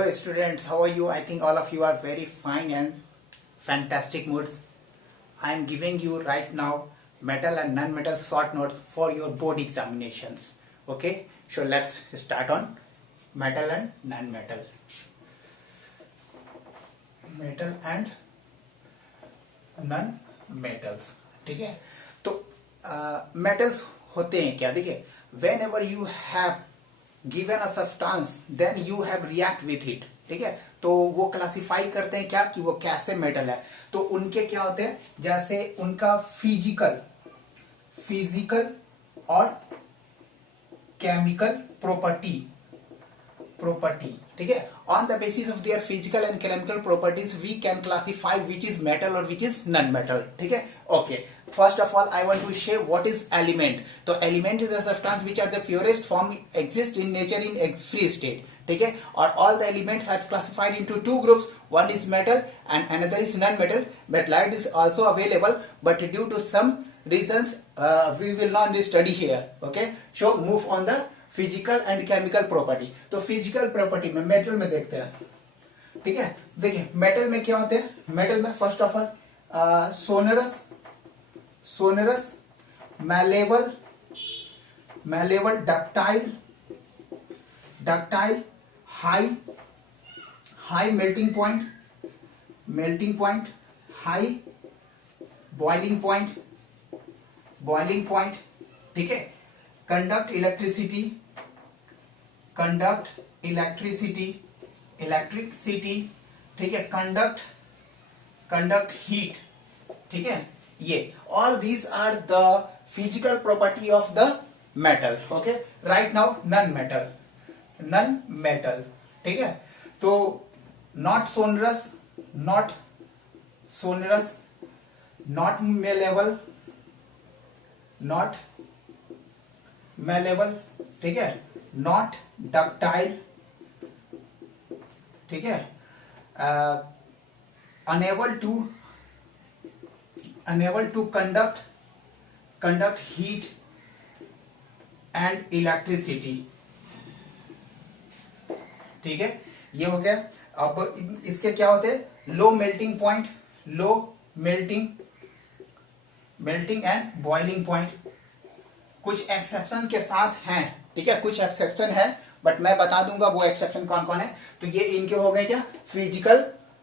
Hello students, how are you? I think all of you are very fine and fantastic moods. I am giving you right now metal and non-metal short notes for your board examinations. Okay, so let's start on metal and non-metal. Metal and non-metals. ठीक है, तो metals होते हैं क्या? देखिए, whenever you have given a substance then you have react with it. ठीक है, तो वो क्लासिफाई करते हैं क्या कि वो कैसे मेटल है. तो उनके क्या होते हैं, जैसे उनका फिजिकल और केमिकल प्रॉपर्टी. ठीक है, on the basis of their physical and chemical properties we can classify which is metal और विच इज नॉन मेटल. ठीक है, okay. First of all I want to share what is element. तो element is a substance which are the purest form exist in nature in free state. ठीक है, और all the elements are classified into two groups. One is metal and another is non metal. Metalloid is also available but due to some reasons we will not study here. Okay, so move on the physical and chemical property. तो physical property में metal में देखते हैं. ठीक है, देखिए metal में क्या होते हैं. मेटल में first of all sonorous malleable ductile high melting point high boiling point. ठीक है, कंडक्ट इलेक्ट्रिसिटी. ठीक है, कंडक्ट हीट. ठीक है, ये all these are the physical property of the metal. Okay, right now non metal. ठीक है, तो नॉट सोनरस, नॉट मैलेबल. ठीक है, नॉट डक्टाइल. ठीक है, unable to conduct heat and electricity. ठीक है, ये हो गया. अब इसके क्या होते हैं, low melting and boiling point. कुछ एक्सेप्शन के साथ हैं. ठीक है, कुछ एक्सेप्शन है बट मैं बता दूंगा वो एक्सेप्शन कौन कौन है. तो ये इनके हो गए क्या, फिजिकल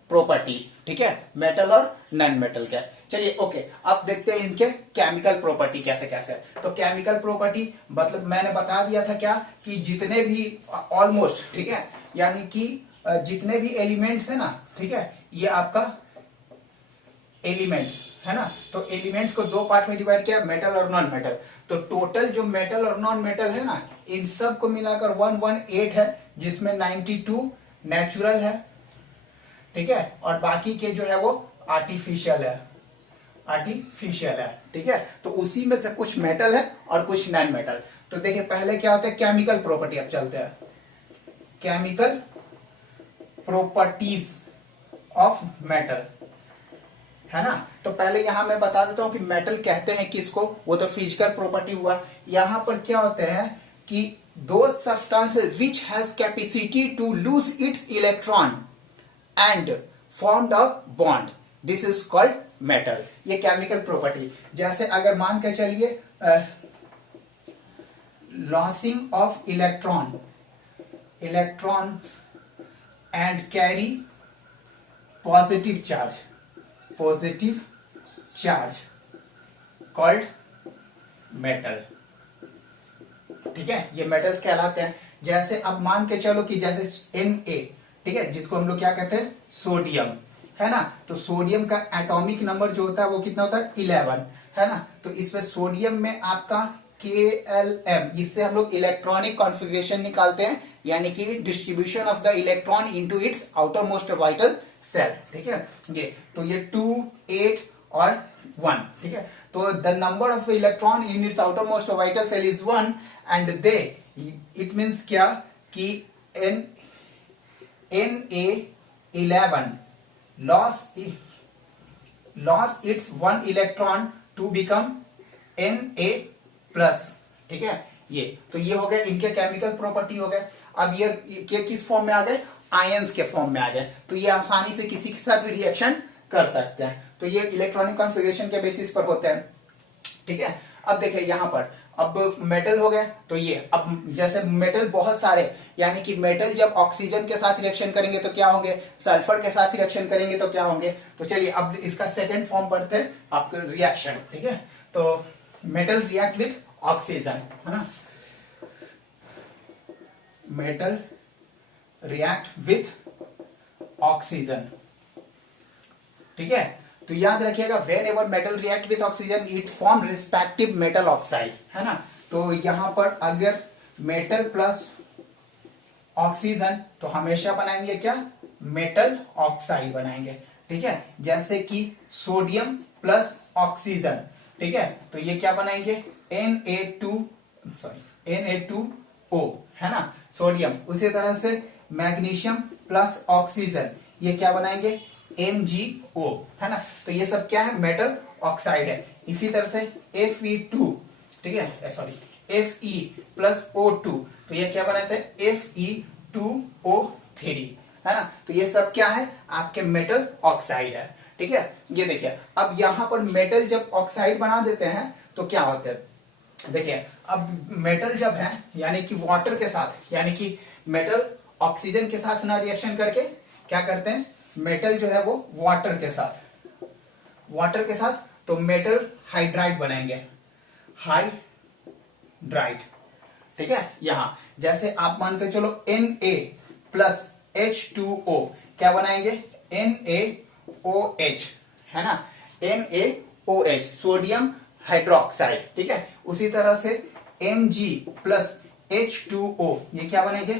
प्रॉपर्टी. ठीक है, मेटल और नॉन मेटल का. चलिए ओके, अब देखते हैं इनके केमिकल प्रॉपर्टी कैसे कैसे. तो केमिकल प्रॉपर्टी मतलब मैंने बता दिया था क्या कि जितने भी ऑलमोस्ट, ठीक है, यानी कि जितने भी एलिमेंट्स है ना, ठीक है, ये आपका एलिमेंट्स है ना. तो एलिमेंट्स को दो पार्ट में डिवाइड किया, मेटल और नॉन मेटल. तो टोटल जो मेटल और नॉन मेटल है ना, इन सब को मिलाकर 118 है, जिसमें 92 नेचुरल है. ठीक है, और बाकी के जो है वो आर्टिफिशियल है. ठीक है, तो उसी में से कुछ मेटल है और कुछ नॉन मेटल. तो देखिए पहले क्या होता है, केमिकल प्रॉपर्टी. अब चलते हैं केमिकल प्रॉपर्टीज ऑफ मेटल, है ना. तो पहले यहां मैं बता देता हूं कि मेटल कहते हैं किसको, वो तो फिजिकल प्रॉपर्टी हुआ. यहां पर क्या होते हैं कि दो substances which has capacity to lose its electron and form the bond, this is called metal. ये केमिकल प्रॉपर्टी. जैसे अगर मान के चलिए losing of electron and carry positive charge called metal. ठीक है, ये मेटल्स कहलाते हैं. जैसे अब मान के चलो कि जैसे Na, ठीक है, जिसको हम लोग क्या कहते हैं, सोडियम, है ना. तो सोडियम का एटॉमिक नंबर जो होता है वो कितना होता है, 11, है ना. तो इसमें सोडियम में आपका Klm, इससे हम लोग इलेक्ट्रॉनिक कॉन्फ़िगरेशन निकालते हैं, यानी कि distribution of the electron into its outermost vital shell. ठीक है, ये तो ये 2, 8 और 1. ठीक है, तो the number of electron in its outermost vital shell is 1 and they, it means क्या कि Na11 lost its 1 electron to become Na plus. ठीक है, ये तो ये हो गए इनके केमिकल प्रॉपर्टी हो गए. अब ये किस फॉर्म में आ गए, आयंस के फॉर्म में आ जाए, तो ये आसानी से किसी के साथ भी रिएक्शन कर सकते हैं। तो ये इलेक्ट्रॉनिक कॉन्फ़िगरेशन के बेसिस पर होते हैं, ठीक है। अब देखिए यहां पर अब मेटल हो गए, तो ये अब जैसे मेटल बहुत सारे, यानी कि मेटल जब ऑक्सीजन के साथ रिएक्शन करेंगे तो क्या होंगे, सल्फर के साथ रिएक्शन करेंगे तो क्या होंगे। तो चलिए अब इसका सेकंड फॉर्म पढ़ते हैं आपके रिएक्शन, ठीक है। तो मेटल रिएक्ट विथ ऑक्सीजन, है ना, मेटल रिएक्ट विथ ऑक्सीजन, ठीक है। तो याद रखिएगा when ever metal react with oxygen it form respective metal oxide, है ना। तो यहां पर अगर मेटल प्लस ऑक्सीजन तो हमेशा बनाएंगे क्या, मेटल ऑक्साइड बनाएंगे, ठीक है। जैसे कि सोडियम प्लस ऑक्सीजन, ठीक है, तो ये क्या बनाएंगे, Na2O, है ना, सोडियम। उसी तरह से मैग्नीशियम प्लस ऑक्सीजन, ये क्या बनाएंगे, MgO, है ना। तो ये सब क्या है, मेटल ऑक्साइड है। इसी तरह से Fe2, ठीक है, सॉरी Fe प्लस O2, तो ये क्या बनाते हैं, Fe2O3, है ना। तो ये सब क्या है, आपके मेटल ऑक्साइड है, ठीक है। ये देखिए अब यहां पर मेटल जब ऑक्साइड बना देते हैं तो क्या होता है, देखिए अब मेटल जब है यानी कि वाटर के साथ, यानी कि मेटल ऑक्सीजन के साथ ना रिएक्शन करके क्या करते हैं, मेटल जो है वो वाटर के साथ तो मेटल हाइड्राइड बनाएंगे, हाइड्राइड, ठीक है। यहां जैसे आप मान के चलो Na प्लस H2O क्या बनाएंगे, NaOH, है ना, NaOH सोडियम हाइड्रोक्साइड, ठीक है। उसी तरह से Mg प्लस H2O ये क्या बनेंगे,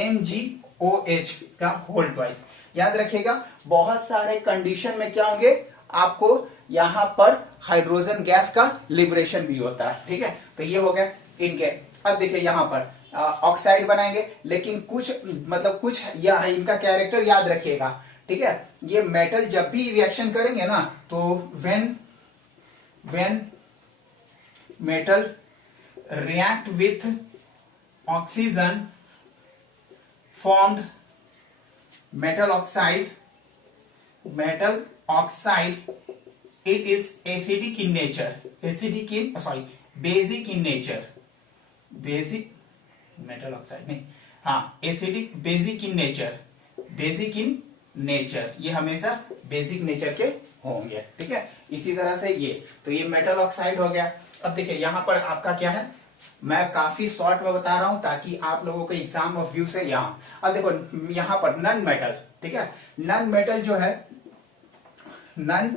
MgOH का होल ट्वाइस। याद रखिएगा बहुत सारे कंडीशन में क्या होंगे, आपको यहां पर हाइड्रोजन गैस का लिबरेशन भी होता है, ठीक है। तो ये हो गया इनके। अब देखिए यहां पर ऑक्साइड बनाएंगे, लेकिन कुछ या इनका कैरेक्टर याद रखिएगा, ठीक है। ये मेटल जब भी रिएक्शन करेंगे ना, तो when metal react with oxygen formed metal oxide, it is acidic in nature, basic in nature, basic metal oxide नहीं, हाँ acidic basic in nature, ये हमेशा बेसिक नेचर के होंगे, ठीक है। इसी तरह से ये, तो ये मेटल ऑक्साइड हो गया। अब देखिए यहां पर आपका क्या है, मैं काफी शॉर्ट में बता रहा हूं ताकि आप लोगों के एग्जाम ऑफ व्यू से यहां, अब देखो यहां पर नन मेटल, ठीक है, नन मेटल जो है, नन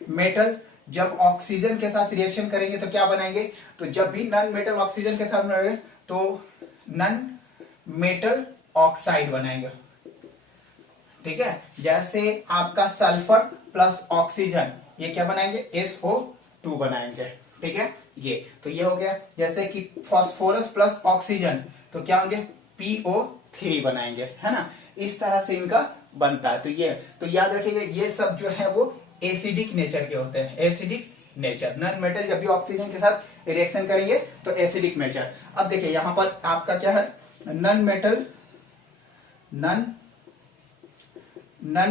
मेटल जब ऑक्सीजन के साथ रिएक्शन करेंगे तो क्या बनाएंगे, तो जब भी नन मेटल ऑक्सीजन के साथ बनाएंगे तो नन मेटल ऑक्साइड बनाएंगे, ठीक है। जैसे आपका सल्फर प्लस ऑक्सीजन ये क्या बनाएंगे, SO2 बनाएंगे, ठीक है। ये तो ये हो गया। जैसे कि फास्फोरस प्लस ऑक्सीजन तो क्या होंगे, PO3 बनाएंगे, है ना। इस तरह से इनका बनता है। तो याद रखिएगा ये सब जो है वो एसिडिक नेचर के होते हैं, एसिडिक नेचर। नन मेटल जब भी ऑक्सीजन के साथ रिएक्शन करेंगे तो एसिडिक नेचर। अब देखिए यहां पर आपका क्या है, नन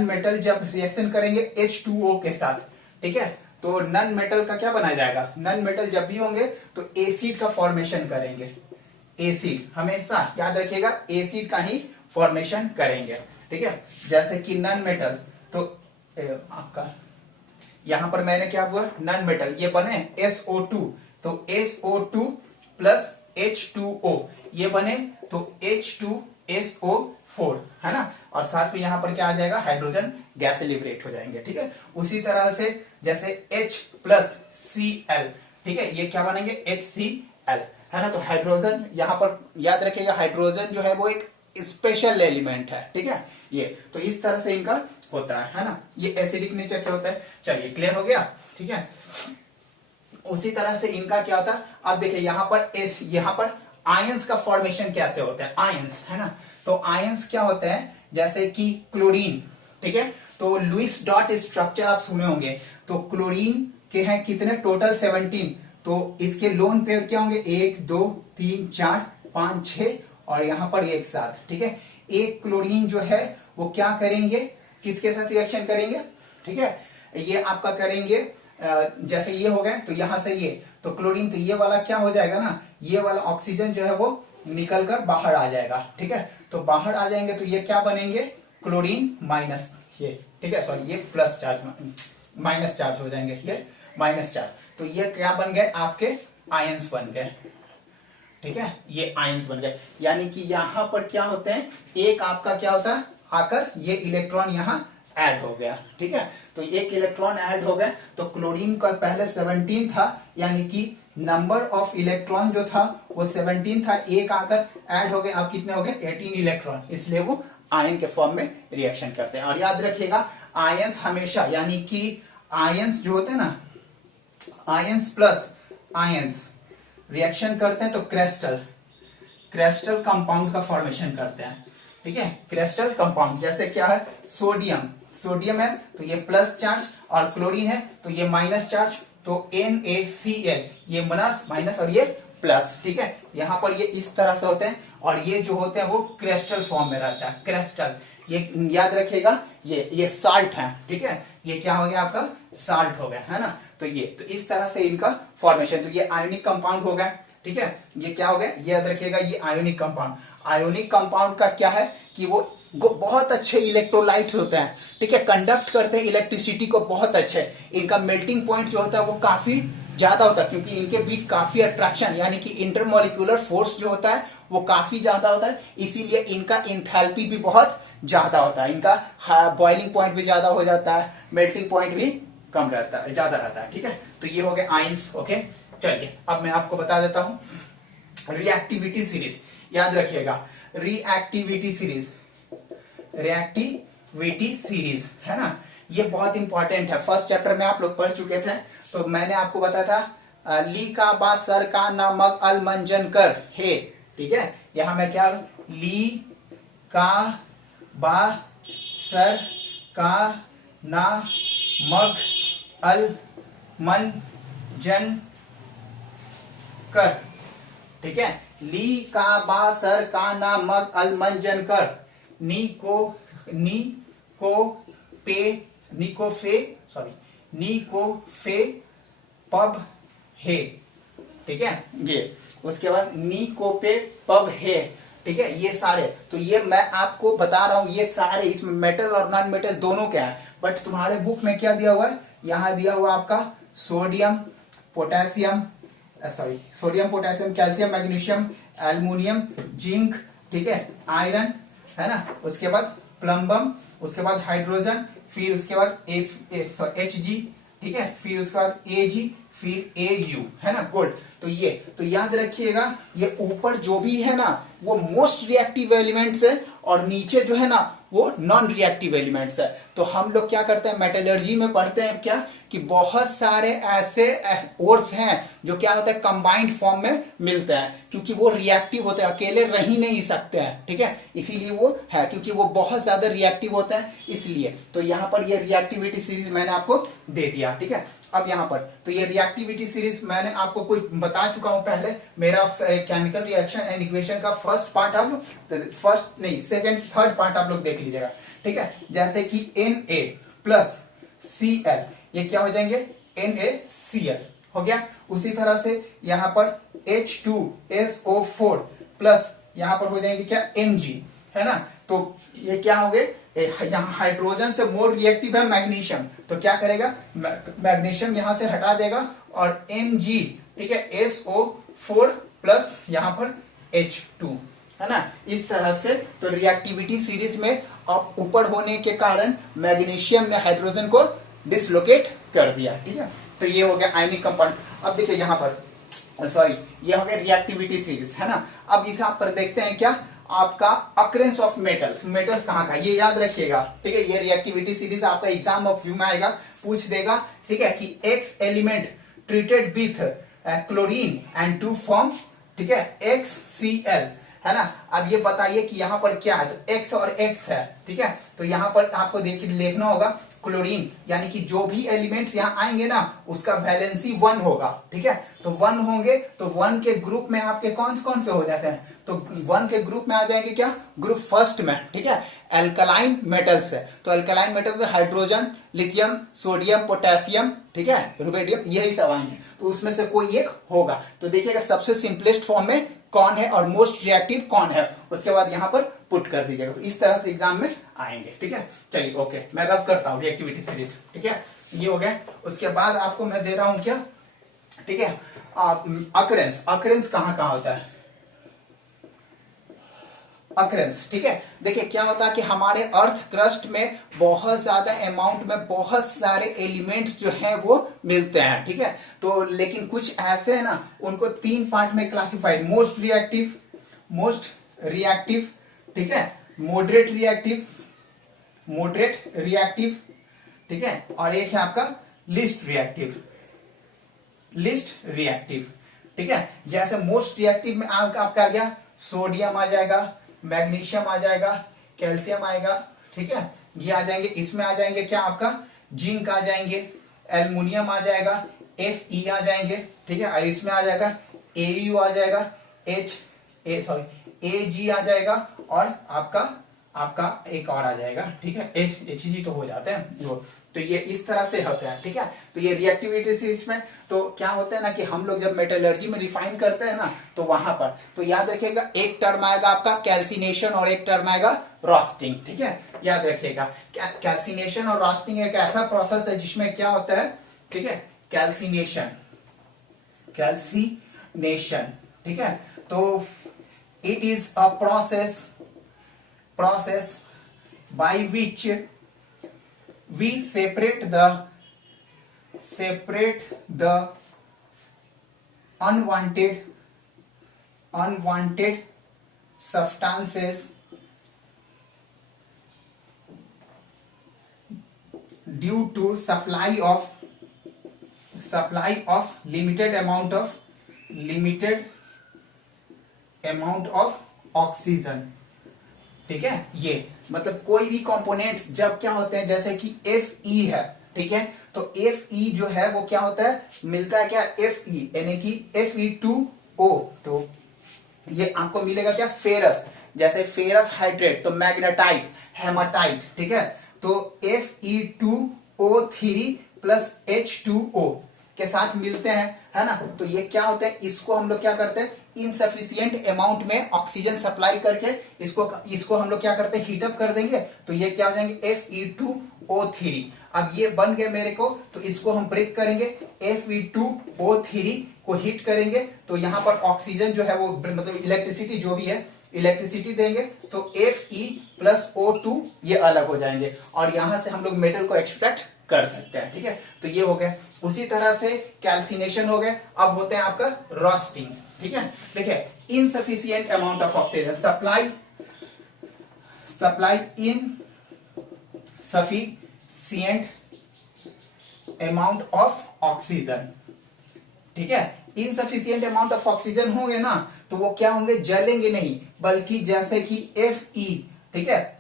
मेटल जब रिएक्शन करेंगे H2O के साथ, ठीक है, तो नन मेटल का क्या बनाया जाएगा, नन मेटल जब भी होंगे तो एसिड का फॉर्मेशन करेंगे, एसिड हमेशा याद रखिएगा एसिड का ही फॉर्मेशन करेंगे, ठीक है। जैसे कि नन मेटल तो आपका यहां पर मैंने क्या हुआ, नन मेटल ये बने SO2, तो SO2 प्लस H2O ये बने तो H2SO4, है ना। और साथ में यहां पर क्या आ जाएगा, हाइड्रोजन गैस लिबरेट हो जाएंगे, ठीक है। उसी तरह से जैसे H प्लस Cl, ठीक है, ये क्या बनेंगे, HCl, है ना। तो हाइड्रोजन यहां पर याद रखिएगा, हाइड्रोजन जो है वो एक स्पेशल एलिमेंट है, ठीक है। ये तो इस तरह से इनका होता है ना। ये एसिडिक नेचर क्या होता है, चलिए क्लियर हो गया, ठीक है। उसी तरह से इनका क्या होता है, अब देखिए यहां पर आयंस का फॉर्मेशन कैसे होता है, आयंस, है ना। तो आयंस क्या होते हैं, जैसे कि क्लोरीन, ठीक है, तो लुईस डॉट स्ट्रक्चर आप सुने होंगे। तो क्लोरीन के हैं कितने, टोटल 17, तो इसके लोन पेयर क्या होंगे, 1 2 3 4 5 6 और यहां पर एक साथ, ठीक है। एक क्लोरीन जो है वो क्या करेंगे, किसके साथ रिएक्शन करेंगे, ठीक है, ये आपका करेंगे जैसे ये हो गए तो यहां से ये, तो क्लोरीन, तो ये वाला क्या हो जाएगा ना, ये वाला ऑक्सीजन जो है वो निकल कर बाहर आ जाएगा, ठीक है, तो बाहर आ जाएंगे तो ये क्या बनेंगे, क्लोरीन माइनस ये, ठीक है, सॉरी ये प्लस चार्ज, माइनस चार्ज हो जाएंगे, ये माइनस चार्ज, तो ये क्या बन गए आपके आयंस बन गए, ठीक है, ये आयंस बन गए। यानी कि यहां पर क्या होते हैं, एक आपका क्या होता है आकर ये इलेक्ट्रॉन यहां ऐड हो गया, ठीक है, तो एक इलेक्ट्रॉन ऐड हो गया, तो क्लोरीन का पहले 17 था, यानी कि नंबर ऑफ इलेक्ट्रॉन जो था वो 17 था, एक आकर ऐड हो गए, अब कितने हो गए 18 इलेक्ट्रॉन, इसलिए वो आयन के फॉर्म में रिएक्शन करते हैं। और याद रखिएगा आयंस हमेशा, यानी कि आयंस जो होते हैं ना, आयंस प्लस आयंस रिएक्शन करते हैं तो क्रिस्टल कंपाउंड का फॉर्मेशन करते हैं, ठीक है, क्रिस्टल कंपाउंड, जैसे क्या है सोडियम है तो ये प्लस चार्ज, और क्लोरीन है तो ये माइनस चार्ज, तो NaCl ये माइनस और ये प्लस, ठीक है, यहां पर ये इस तरह से होते हैं, और ये जो होते हैं वो क्रिस्टल फॉर्म में रहता है, क्रिस्टल, ये याद रखिएगा, ये साल्ट है, ठीक है, ये क्या हो गया आपका साल्ट हो गया, है ना, तो ये, तो इस तरह से इनका फॉर्मेशन, तो ये आयोनिक कंपाउंड हो गया, ठीक है, ये क्या हो गया, ये याद रखिएगा, ये आयोनिक कंपाउंड का क्या है कि वो बहुत अच्छे इलेक्ट्रोलाइट्स होते हैं, ठीक है, कंडक्ट करते हैं इलेक्ट्रिसिटी को बहुत अच्छे, इनका मेल्टिंग पॉइंट जो होता है वो काफी ज्यादा होता है, क्योंकि इनके बीच काफी अट्रैक्शन यानी कि इंटरमोलिकुलर फोर्स जो होता है वो काफी ज्यादा होता है, इसीलिए इनका इंथैल्पी भी बहुत ज्यादा होता है, इनका बॉइलिंग पॉइंट भी ज्यादा हो जाता है, मेल्टिंग पॉइंट भी कम रहता है, ज्यादा रहता है, ठीक है, तो ये हो गए आयंस, ओके। चलिए अब मैं आपको बता देता हूं रिएक्टिविटी सीरीज, याद रखिएगा रिएक्टिविटी सीरीज है ना, ये बहुत इंपॉर्टेंट है, फर्स्ट चैप्टर में आप लोग पढ़ चुके थे, तो मैंने आपको बताया था ली का बा सर का ना मग अल मंजन कर हे, ठीक है, यहां मैं क्या, ली का बा सर का ना मग अल मंजन कर, ठीक है, ली का बा सर का ना मग अल मंजन कर, नी को फे पब हे, ठीक है, ये उसके बाद नी को पे पब हे, ठीक है, ये सारे, तो ये मैं आपको बता रहा हूं, ये सारे इसमें मेटल और नॉन मेटल दोनों क्या है, बट तुम्हारे बुक में क्या दिया हुआ है, यहां दिया हुआ आपका sodium potassium calcium magnesium aluminium zinc, ठीक है, आयरन, है ना, उसके बाद प्लम्बम, उसके बाद हाइड्रोजन, फिर उसके बाद Hg, ठीक है, फिर उसके बाद Ag, फिर Au, है ना, गोल्ड, तो ये, तो याद रखिएगा ये ऊपर जो भी है ना वो मोस्ट रिएक्टिव एलिमेंट्स है, और नीचे जो है ना वो नॉन रिएक्टिव एलिमेंट्स है, तो हम लोग क्या करते हैं मेटलर्जी में पढ़ते हैं क्या कि बहुत सारे ऐसे ओर्स हैं जो क्या होता है कंबाइंड फॉर्म में मिलते हैं, क्योंकि वो रिएक्टिव होते हैं, अकेले रह ही नहीं सकते हैं, ठीक है, इसीलिए वो है, क्योंकि वो बहुत ज्यादा रिएक्टिव होते हैं, इसलिए, तो यहाँ पर ये रिएक्टिविटी सीरीज मैंने आपको दे दिया, ठीक है। अब यहाँ पर तो ये रिएक्टिविटी सीरीज मैंने आपको कुछ बता चुका हूं पहले, मेरा केमिकल रिएक्शन एंड इक्वेशन का फर्स्ट पार्ट आप फर्स्ट नहीं सेकंड थर्ड पार्ट आप लोग देख लीजिएगा, ठीक है, जैसे कि Na प्लस Cl ये क्या हो जाएंगे NaCl हो गया, उसी तरह से यहाँ पर H2SO4 प्लस यहाँ पर हो जाएंगे क्या Mg, है ना, तो ये क्या हो गए, यहाँ हाइड्रोजन से मोर रिएक्टिव है मैग्नीशियम, तो क्या करेगा मैग्नीशियम यहां से हटा देगा और Mg, ठीक है, SO4 प्लस यहाँ पर H2, है ना, इस तरह से, तो रिएक्टिविटी सीरीज में अब ऊपर होने के कारण मैग्नीशियम ने हाइड्रोजन को डिसलोकेट कर दिया, ठीक है, तो ये हो गया आयनिक कंपाउंड। अब देखिए यहाँ पर सॉरी ये हो गया रिएक्टिविटी सीरीज, है ना, अब इस यहाँ पर देखते हैं क्या आपका अक्रेंस ऑफ मेटल्स कहाँ का, ये याद रखिएगा, ठीक है, ये रिएक्टिविटी सीरीज आपका एग्जाम ऑफ व्यू में आएगा, पूछ देगा, ठीक है, कि X element treated with chlorine and to form, ठीक है, XCl, है ना। अब ये बताइए कि यहाँ पर क्या है, तो X और X है, ठीक है। तो यहाँ पर आपको देखिए लिखना होगा क्लोरीन, यानी कि जो भी एलिमेंट्स यहाँ आएंगे ना उसका वैलेंसी 1 होगा, ठीक है। तो 1 होंगे तो 1 के ग्रुप में आपके कौन कौन से हो जाते हैं, तो 1 के ग्रुप में आ जाएंगे क्या, ग्रुप फर्स्ट में, ठीक है, एल्कलाइन मेटल्स है। तो एल्कलाइन मेटल्स में हाइड्रोजन, लिथियम, सोडियम, पोटेशियम, ठीक है, रुबिडियम, यही सब आएंगे। तो उसमें से कोई एक होगा। तो देखिएगा सबसे सिंपलेस्ट फॉर्म में कौन है और मोस्ट रिएक्टिव कौन है, उसके बाद यहां पर पुट कर दीजिएगा। तो इस तरह से एग्जाम में आएंगे, ठीक है। चलिए ओके, मैं रब करता हूं रिएक्टिविटी सीरीज, ठीक है, ये हो गया। उसके बाद आपको मैं दे रहा हूं क्या, ठीक है, अकरेंस। अकरेंस कहां कहां होता है, अकरेंस, ठीक है। देखिए क्या होता है कि हमारे अर्थ क्रस्ट में बहुत ज्यादा अमाउंट में बहुत सारे एलिमेंट्स जो हैं वो मिलते हैं, ठीक है। तो लेकिन कुछ ऐसे है ना, उनको 3 पार्ट में क्लासिफाइड, मोस्ट रिएक्टिव, ठीक है, मॉडरेट रिएक्टिव, ठीक है, और एक है आपका लिस्ट रिएक्टिव, ठीक है। जैसे मोस्ट रिएक्टिव में आपका आ गया सोडियम आ जाएगा, मैग्नीशियम आ जाएगा, कैल्शियम आएगा, ठीक है, ये आ जाएंगे। इसमें आ जाएंगे क्या आपका जिंक आ जाएंगे, एल्युमिनियम आ जाएगा, Fe आ जाएंगे, ठीक है, और इसमें आ जाएगा Au आ जाएगा, Ag आ जाएगा, और आपका एक और आ जाएगा, ठीक है, Hg तो हो जाते हैं वो। तो ये इस तरह से होता है, ठीक है। तो ये रिएक्टिविटी सीरीज में तो क्या होता है ना कि हम लोग जब मेटलर्जी में रिफाइन करते हैं ना तो वहां पर तो याद रखिएगा एक टर्म आएगा आपका कैल्सिनेशन और एक टर्म आएगा रोस्टिंग, ठीक है, याद रखिएगा। कैल्सिनेशन और रोस्टिंग एक ऐसा प्रोसेस है जिसमें क्या होता है, ठीक है, कैल्सिनेशन, ठीक है। तो it is a process by which we separate the unwanted substances due to supply of limited amount of oxygen, ठीक है। ये मतलब कोई भी कंपोनेंट्स जब क्या होते हैं, जैसे कि Fe है, ठीक है, तो Fe जो है वो क्या होता है, मिलता है क्या Fe, यानी कि Fe2O, तो ये आपको मिलेगा क्या फेरस, जैसे फेरस हाइड्रेट, तो मैग्नेटाइट, हेमाटाइट, ठीक है। तो Fe2O3 प्लस H2O के साथ मिलते हैं, है ना। तो ये क्या होता है, इसको हम लोग क्या करते हैं, इनसफिशियंट अमाउंट में ऑक्सीजन सप्लाई करके इसको हम लोग क्या करते हैं, हीटअप कर देंगे। तो ये क्या हो जाएंगे Fe2O3। अब ये बन गए मेरे को, तो इसको हम ब्रेक करेंगे, Fe2O3 को हीट करेंगे, तो यहां पर ऑक्सीजन जो है वो मतलब इलेक्ट्रिसिटी जो भी है इलेक्ट्रिसिटी देंगे, तो Fe प्लस O2 ये अलग हो जाएंगे, और यहां से हम लोग मेटल को एक्सट्रैक्ट कर सकते हैं, ठीक है। तो ये हो गया। उसी तरह से कैल्सिनेशन हो गया। अब होते हैं आपका रोस्टिंग, ठीक है। देखिए insufficient amount of oxygen, supply in sufficient amount of oxygen, ठीक है। इनसफिशियंट अमाउंट ऑफ ऑक्सीजन होंगे ना तो वो क्या होंगे, जलेंगे नहीं, बल्कि जैसे कि Fe, ठीक है,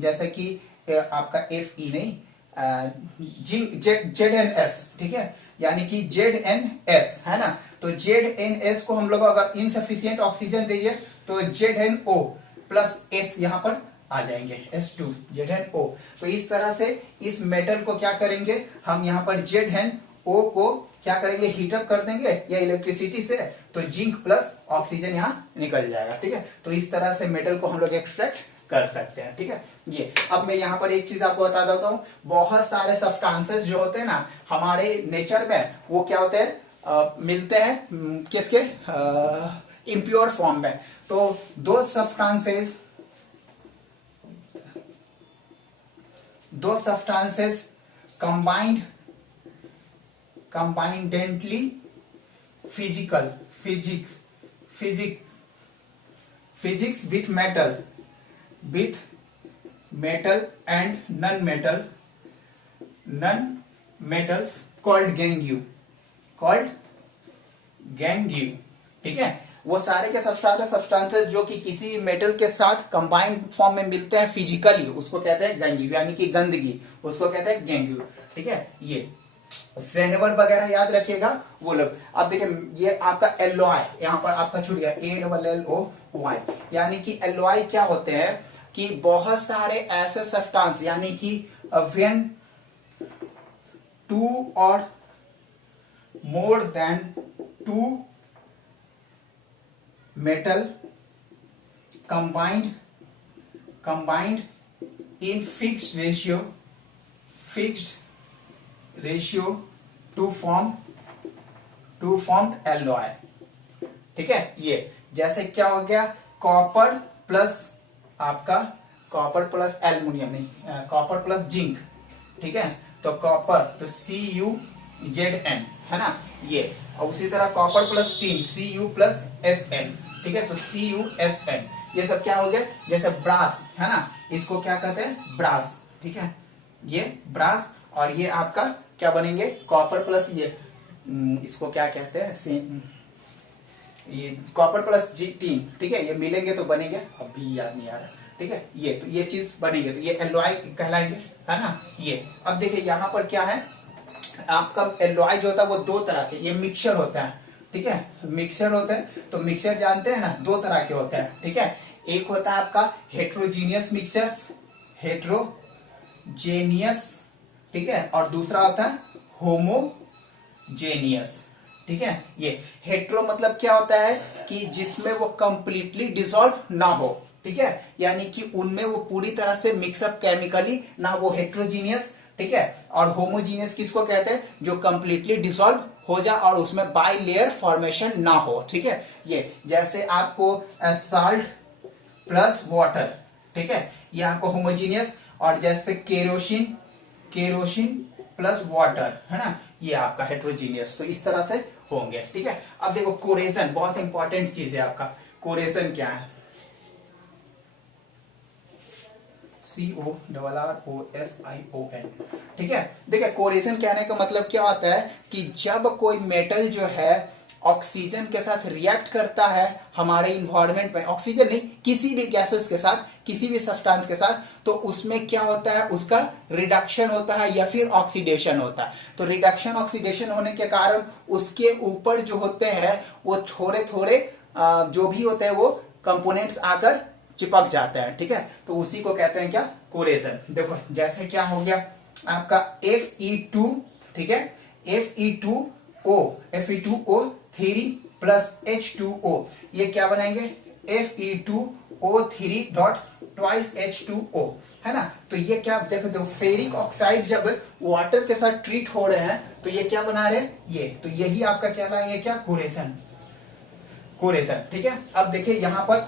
जैसे कि आपका Fe नहीं ZnS, ठीक है, यानी कि ZnS है ना। तो ZnS को हम लोग अगर इनसफिशियंट ऑक्सीजन दीजिए तो ZnO प्लस S यहां पर आ जाएंगे, S2 ZnO। तो इस तरह से इस मेटल को क्या करेंगे हम, यहां पर ZnO को क्या करेंगे, हीटअप कर देंगे या इलेक्ट्रिसिटी से, तो जिंक प्लस ऑक्सीजन यहां निकल जाएगा, ठीक है। तो इस तरह से मेटल को हम लोग एक्सट्रैक्ट कर सकते हैं, ठीक है। ये अब मैं यहाँ पर एक चीज आपको बता देता हूँ, बहुत सारे सब्सटेंसेस जो होते हैं ना हमारे नेचर में वो क्या होते हैं, मिलते हैं किसके, इम्प्योर फॉर्म में। तो दो substances combinedly physics with metal and non-metals called gangue, ठीक है। वो सारे के सब्सटेंसेस जो कि किसी मेटल के साथ कंबाइंड फॉर्म में मिलते हैं फिजिकली, उसको कहते हैं गंदगी, यानी कि गंदगी, उसको कहते हैं गेंगू। ठीक है, ये फ्रेनेवर वगैरह याद रखिएगा वो लोग। अब देखिए ये आपका एलओआई, यहाँ पर आपका छूट गया ALLOY, यानी कि एलओआई क्या होते हैं कि बहुत सारे ऐसे सब्सटेंस, यानी कि व्हेन टू और more than two metal combined in fixed ratio to form alloy। ठीक है, ये जैसे क्या हो गया, कॉपर प्लस आपका कॉपर प्लस एल्यूमिनियम, नहीं कॉपर प्लस जिंक। ठीक है, तो कॉपर तो CuZn है ना ये, और उसी तरह copper plus tin Cu plus Sn। ठीक है, तो CuSn, ये सब क्या हो गया, जैसे ब्रास है ना, इसको क्या कहते हैं, ब्रास। ठीक है, ये ब्रास, और ये आपका क्या बनेंगे, कॉपर प्लस ये इसको क्या कहते हैं, ये कॉपर प्लस टीन। ठीक है, ये मिलेंगे तो बनेंगे, अभी याद नहीं आ रहा। ठीक है, ये तो ये चीज बनेंगे तो ये एलॉय कहलाएंगे, है ना ये। अब देखिए यहाँ पर क्या है, आपका एलॉय जो होता है वो दो तरह के, ये मिक्सचर होता है। ठीक है, मिक्सचर होता है, तो मिक्सचर जानते हैं ना, दो तरह के होते हैं। ठीक है, एक होता है आपका हेट्रोजीनियस मिक्सचर, हेट्रोजेनियस, ठीक है, और दूसरा होता है होमोजेनियस। ठीक है, ये हेट्रो मतलब क्या होता है कि जिसमें वो कंप्लीटली डिसॉल्व ना हो। ठीक है, यानी कि उनमें वो पूरी तरह से मिक्सअप केमिकली ना, वो हेट्रोजीनियस। ठीक है, और होमोजीनियस किसको कहते हैं, जो कंप्लीटली डिसॉल्व हो जाए और उसमें बाई लेयर फॉर्मेशन ना हो। ठीक है, ये जैसे आपको साल्ट प्लस वाटर, ठीक है, ये आपको होमोजीनियस, और जैसे केरोसिन प्लस वाटर, है ना, ये आपका हेट्रोजीनियस। तो इस तरह से होंगे। ठीक है, अब देखो कोरेजन बहुत इंपॉर्टेंट चीज है आपका। कोरेजन क्या है, CORROSION। ठीक है, देखिए कोरेजन कहने का मतलब क्या होता है कि जब कोई मेटल जो है ऑक्सीजन के साथ रिएक्ट करता है हमारे इन्वायरमेंट में, ऑक्सीजन नहीं, किसी भी गैसेस के साथ, किसी भी सब्सटेंस के साथ, तो उसमें क्या होता है, उसका रिडक्शन होता है या फिर ऑक्सीडेशन होता है। तो रिडक्शन ऑक्सीडेशन होने के कारण उसके ऊपर जो होते हैं वो थोड़े थोड़े जो भी होते हैं वो कंपोनेंट्स आकर चिपक जाते हैं। ठीक है, तो उसी को कहते हैं क्या, कोरेजन। देखो जैसे क्या हो गया आपका Fe2, ठीक है, Fe2O 3 प्लस H2O, ये क्या बनाएंगे, Fe2O3 डॉट ट्वाइस H2O, है ना। तो ये क्या, देखो फेरिक ऑक्साइड जब वाटर के साथ ट्रीट हो रहे हैं तो ये क्या बना रहे हैं, ये तो यही आपका क्या लाएंगे, क्या, कोरेजन। ठीक है, अब देखिए यहां पर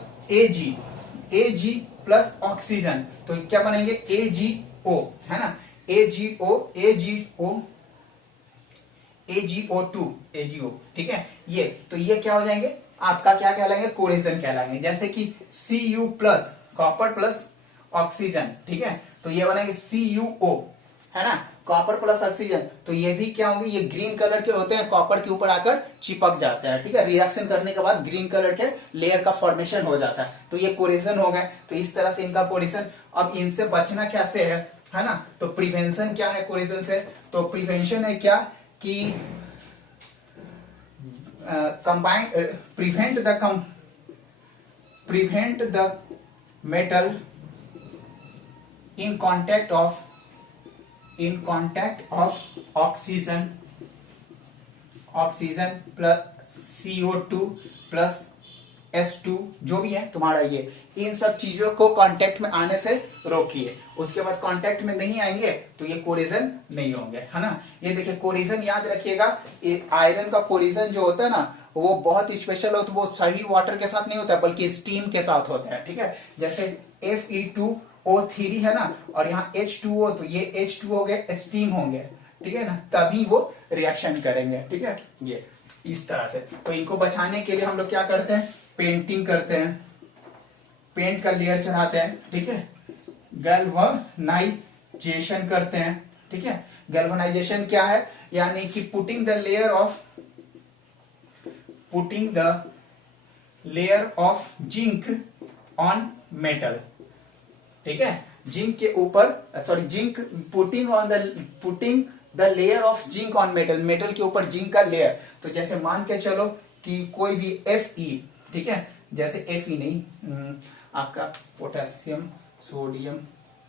Ag प्लस ऑक्सीजन, तो क्या बनेंगे, AgO, है ना, AgO2, ठीक है, ये तो ये क्या हो जाएंगे, आपका क्या कहलाएंगे, कोरेजन कहलाएंगे। जैसे कि Cu plus copper plus oxygen, ठीक है, तो ये बनेंगे CuO, है ना, कॉपर प्लस ऑक्सीजन। तो ये भी क्या होंगे, ये ग्रीन कलर के होते हैं, कॉपर के ऊपर आकर चिपक जाते हैं। ठीक है, रिएक्शन करने के बाद ग्रीन कलर के लेयर का फॉर्मेशन हो जाता है, तो ये कोरेजन हो गए। तो इस तरह से इनका कोरेजन। अब इनसे बचना कैसे है ना, तो प्रिवेंशन क्या है कोरेजन से, तो प्रिवेंशन है क्या कि prevent the metal in contact of oxygen plus CO2 plus S2 जो भी है तुम्हारा, ये इन सब चीजों को कांटेक्ट में आने से रोकिए। उसके बाद कांटेक्ट में नहीं आएंगे तो ये कोरेजन नहीं होंगे, है ना। ये देखिए कोरेजन याद रखिएगा, आयरन का कोरेजन जो होता है ना वो बहुत स्पेशल होता है, वो सभी वाटर के साथ नहीं होता बल्कि स्टीम के साथ होता है। ठीक है, जैसे Fe2O3 है ना, और यहाँ H2O, तो ये H2 हो गए, स्टीम होंगे, ठीक है ना, तभी वो रिएक्शन करेंगे। ठीक है, ये इस तरह से। तो इनको बचाने के लिए हम लोग क्या करते हैं, पेंटिंग करते हैं, पेंट का लेयर चढ़ाते हैं। ठीक है, गैल्वनाइजेशन करते हैं। ठीक है, गैल्वनाइजेशन क्या है, यानी कि putting the layer of zinc on metal, ठीक है, जिंक के ऊपर, sorry zinc, putting the layer of zinc on metal, metal के ऊपर जिंक का लेयर। तो जैसे मान के चलो कि कोई भी Fe, ठीक है, जैसे Fe नहीं, आपका पोटेशियम, सोडियम,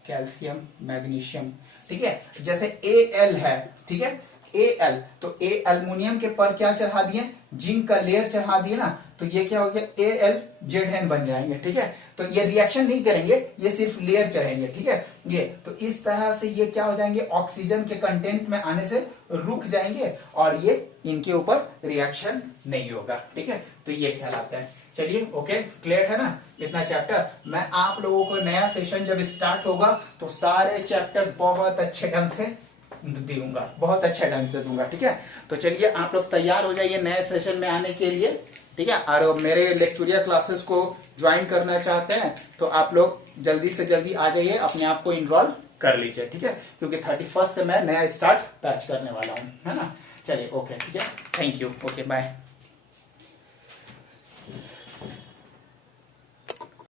कैल्शियम, मैग्नीशियम, ठीक है, जैसे Al है, ठीक है, Al, तो एल्युमिनियम के पर क्या चढ़ा दिए, जिंक का लेयर चढ़ा दिए ना, तो ये क्या हो गया, AlZn बन जाएंगे, ठीक है। तो ये रिएक्शन नहीं करेंगे, ये सिर्फ लेयर चढ़ेंगे, ठीक है। ये तो इस तरह से ये क्या हो जाएंगे, ऑक्सीजन के कंटेंट में आने से रुक जाएंगे और ये इनके ऊपर रिएक्शन नहीं होगा, ठीक है। तो ये ख्याल आता है। चलिए ओके, क्लियर है ना इतना चैप्टर। मैं आप लोगों को नया सेशन जब स्टार्ट होगा तो सारे चैप्टर बहुत अच्छे ढंग से दूंगा, बहुत अच्छा ढंग से दूंगा, ठीक है। तो चलिए आप लोग तैयार हो जाइए नए सेशन में आने के लिए, ठीक है। और मेरे लेक्चरिया क्लासेस को ज्वाइन करना चाहते हैं तो आप लोग जल्दी से जल्दी आ जाइए, अपने आप को इनरोल कर लीजिए, ठीक है, क्योंकि 31 से मैं नया स्टार्ट बैच करने वाला हूँ, है ना। चलिए ओके, ठीक है, थैंक यू, ओके बाय।